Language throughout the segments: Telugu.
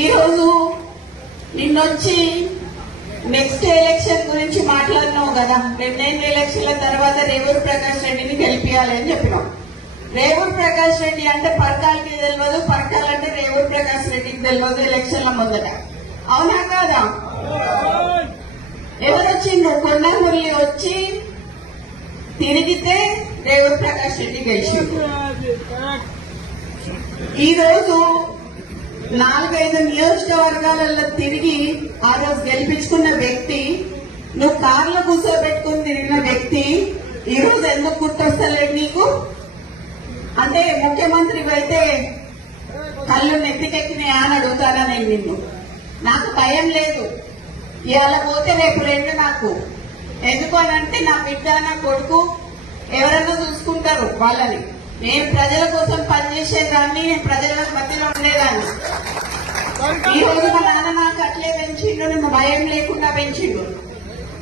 ఈ రోజు నిన్నొచ్చి నెక్స్ట్ ఎలక్షన్ గురించి మాట్లాడినావు కదా. 2 ఎలక్షన్ల తర్వాత రేవూరు ప్రకాష్ రెడ్డిని గెలిపియాలి అని చెప్పినావు. రేవూరు ప్రకాష్ రెడ్డి అంటే పరకాలకి తెలియదు, పరకాలంటే రేవూరు ప్రకాష్ రెడ్డికి తెలియదు ఎలక్షన్ల ముందట. అవునా కాదా? ఎవరొచ్చిండ్రు? కొండ మురళి వచ్చి తిరిగితే రేవూరు ప్రకాష్ రెడ్డి గెలిచిండు. ఈ రోజు 4-5 నియోజకవర్గాలలో తిరిగి ఆ రోజు గెలిపించుకున్న వ్యక్తి, నువ్వు కార్లో కూర్చోబెట్టుకుని తిరిగిన వ్యక్తి ఈ రోజు ఎందుకు గుర్తొస్తలేదు నీకు? అంటే ముఖ్యమంత్రి అయితే కళ్ళు నెత్తికెక్కినాయా అని అడుగుతారా నేను నిన్ను? నాకు భయం లేదు. ఇవాళ పోతే రేపు 2 నాకు. ఎందుకు అనంటే నా బిడ్డ నా కొడుకు ఎవరన్నా చూసుకుంటారు వాళ్ళని. నేను ప్రజల కోసం పనిచేసేదాన్ని, నేను ప్రజల మధ్యలో ఉండేదాన్ని. ఈ రోజు మా నాన్న నాకు అట్లే పెంచిండు, నేను భయం లేకుండా పెంచిండు.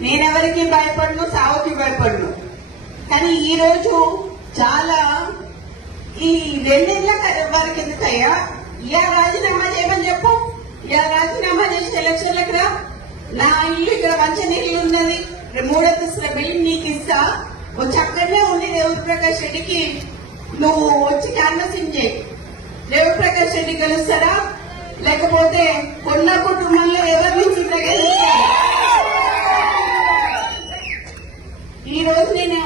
నేనెవరికి భయపడను, సావుకి భయపడను. కానీ ఈ రోజు చాలా ఈ 2 ఏళ్ల వరకు ఎందుకయ్యా? ఇలా రాజీనామా చేయమని చెప్పు. ఇలా రాజీనామా చేసిన ఎలక్షన్లకు రా. నా ఇల్లు ఇక్కడ మంచినీళ్ళు ఉన్నది, 3 అంతస్తుల బిల్డింగ్ నీకు ఇస్తా. వచ్చి అక్కడనే ఉండి రేవూరు ప్రకాష్ రెడ్డికి నువ్వు వచ్చి క్యాన్వసింగ్ చేయి. రేవూరు ప్రకాష్ రెడ్డి గెలుస్తారా? లేకపోతే కొండ కుటుంబంలో ఎవరి నుంచి గెలుస్తారా? ఈ రోజు నేను